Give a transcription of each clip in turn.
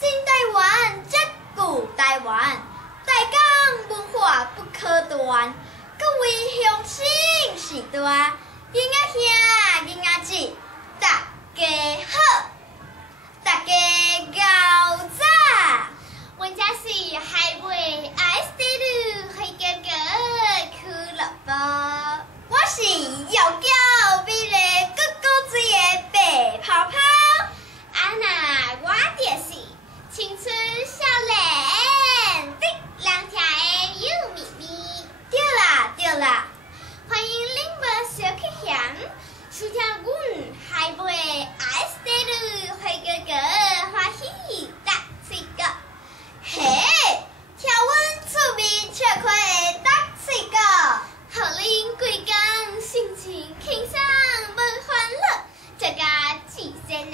新台湾则旧台湾，大港文化不可断。各位乡亲时代，囡仔兄、囡仔姊，大家好，大家搞早。阮家是海味爱斯鲁黑哥哥俱乐部，我是又叫美丽哥哥水的白泡泡。那我就是青春少年的两条的幼咪咪。对啦对啦，欢迎恁无小去乡收听阮海味爱斯鲁黑哥哥欢喜大嘴哥。嘿，听阮趣味笑开的大嘴哥，互恁规工心情轻松无烦恼，这个自身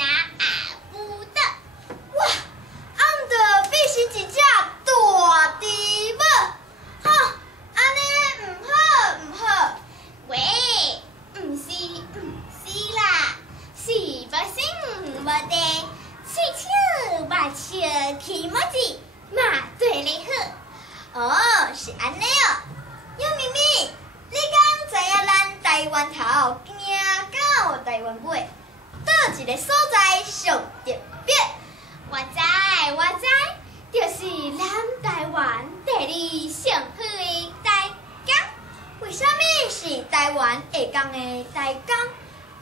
不得。哇，俺着变成一只大猪母，吼，安尼唔好唔好。喂，毋是啦，是无心无地，吹手把手起毛子，嘛对你好。哦，是安尼哦。幼咪咪，你敢知影咱台湾头行到台湾尾，倒一个所在上特别？我知，就是咱台湾第二上好的台港。为什么是台湾下港的台港？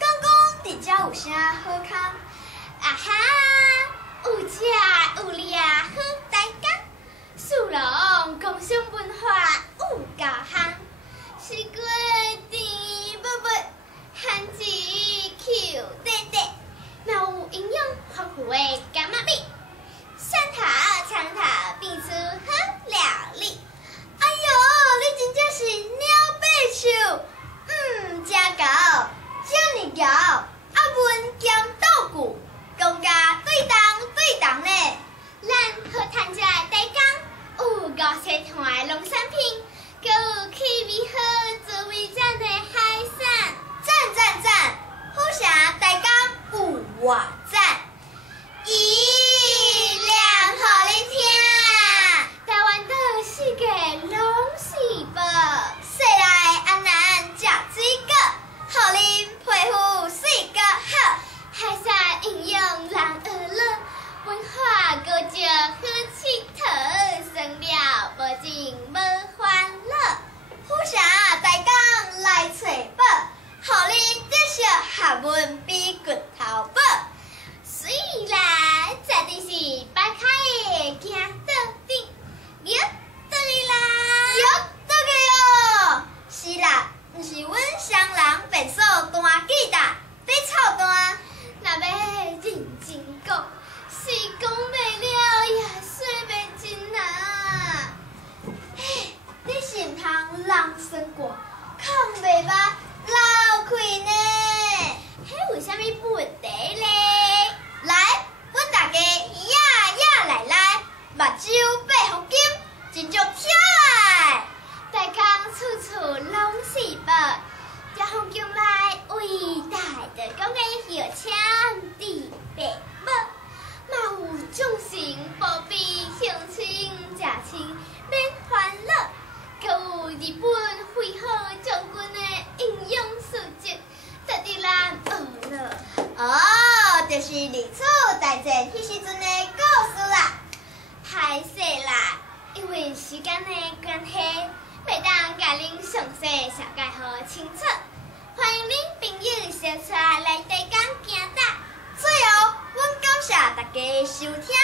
讲讲伫遮有啥好康？啊哈，有吃有掠好台港，四郎工商文化有够行，四季甜蜜蜜，番薯Q滴滴，嘛有营养丰富的柑仔米，山头长头变出好料理。哎哟，你真正是鸟八手，真高，遮尔高，啊文兼倒句，讲甲对当呢。咱好趁食的台港有5色团的农产品，阁有气味好、滋味赞的海产。赞，好啥台港有偌赞？咦，亮互你听。台湾岛世界拢是宝，细来安南食水果，互恁皮肤水果好。海产营养人儿乐，文化高级好佚佗，生了无尽无烦恼。好啥台港来找宝，互恁得小学问比骨头薄。虽然这里是摆开的行到底，又倒来啦，哟，倒去哦。是啦，毋是阮双人变数单记哒，在臭单。若要认真讲，是讲袂了也说袂尽啊。嘿，你是毋通人生过，空袂捌流开呢。迄为虾米问题咧？来，阮大家呀来，目睭八方金，真足跳的。大港处处拢是宝，这风景内伟大的讲的摇枪地白马，嘛有众神保庇乡亲家亲免烦恼，阁有日本会好将军的营养素质，值得咱学了。哦，就是日出大战迄时阵的故事啦。歹势啦，因为时间的关系，袂当甲恁详细小解好清楚。欢迎恁朋友小出来台港行搭。最后，阮感谢大家收听。